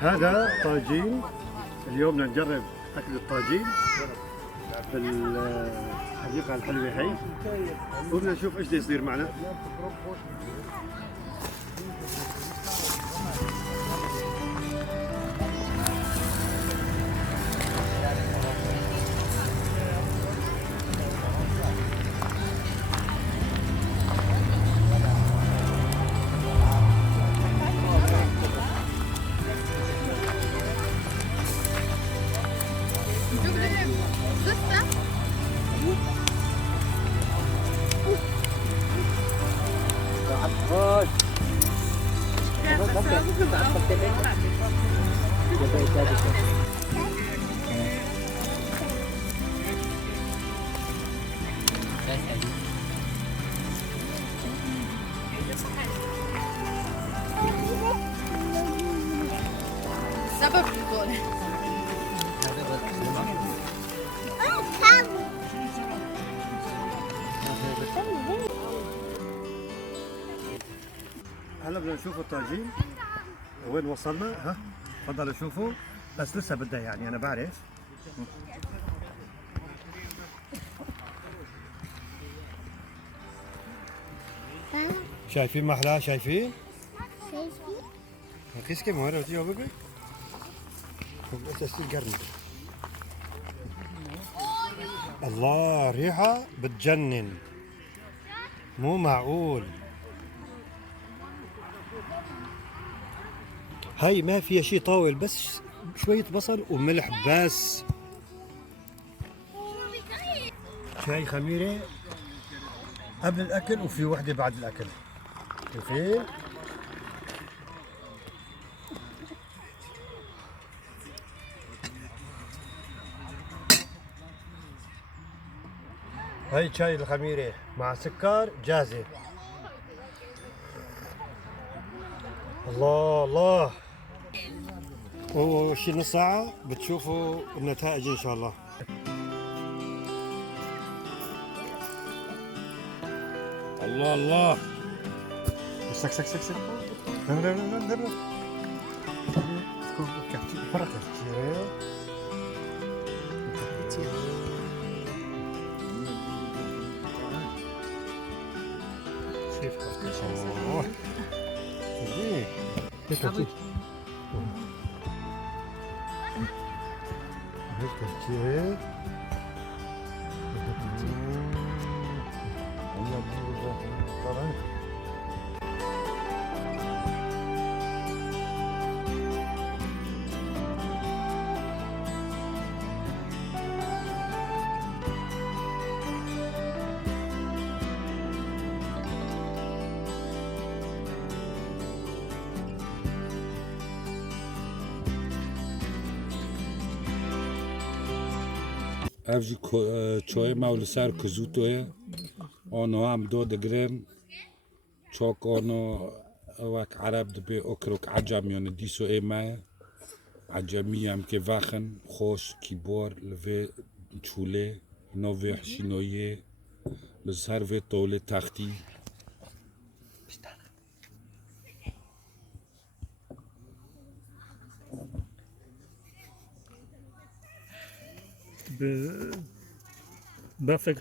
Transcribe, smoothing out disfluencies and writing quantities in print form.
هذا طاجين. اليوم بدنا نجرب اكل الطاجين في الحديقه الحلوه هي، وبدنا نشوف ايش بده يصير معنا. سبب الزول هلا بدنا نشوف الطاجين وين وصلنا. ها تفضلوا شوفوا، بس لسه بدها يعني انا بعرف. شايفين محلاه؟ شايفين؟ رخيص كم هذا تيجي بابي؟ اساس القرن. الله ريحة بتجنن، مو معقول. هاي ما فيها شيء طاول، بس شوية بصل وملح بس. شاي خميرة قبل الأكل وفي وحدة بعد الأكل. شايفين؟ هاي شاي الخميرة مع سكر جاهزة. الله الله، وشي نص ساعة بتشوفوا النتائج إن شاء الله. الله الله، سك سك سك سك. لا لا لا لا لا. مرة افجي چای مول سر کزوتوه آنو هم 2 گرم چاک آنو وک عرب دبی اکروک عجم یعنی دیسو ایمه عجمی هم که وخن خوش کیبار لوی چوله نوی حشینویه لسر وی طول تختی بفكر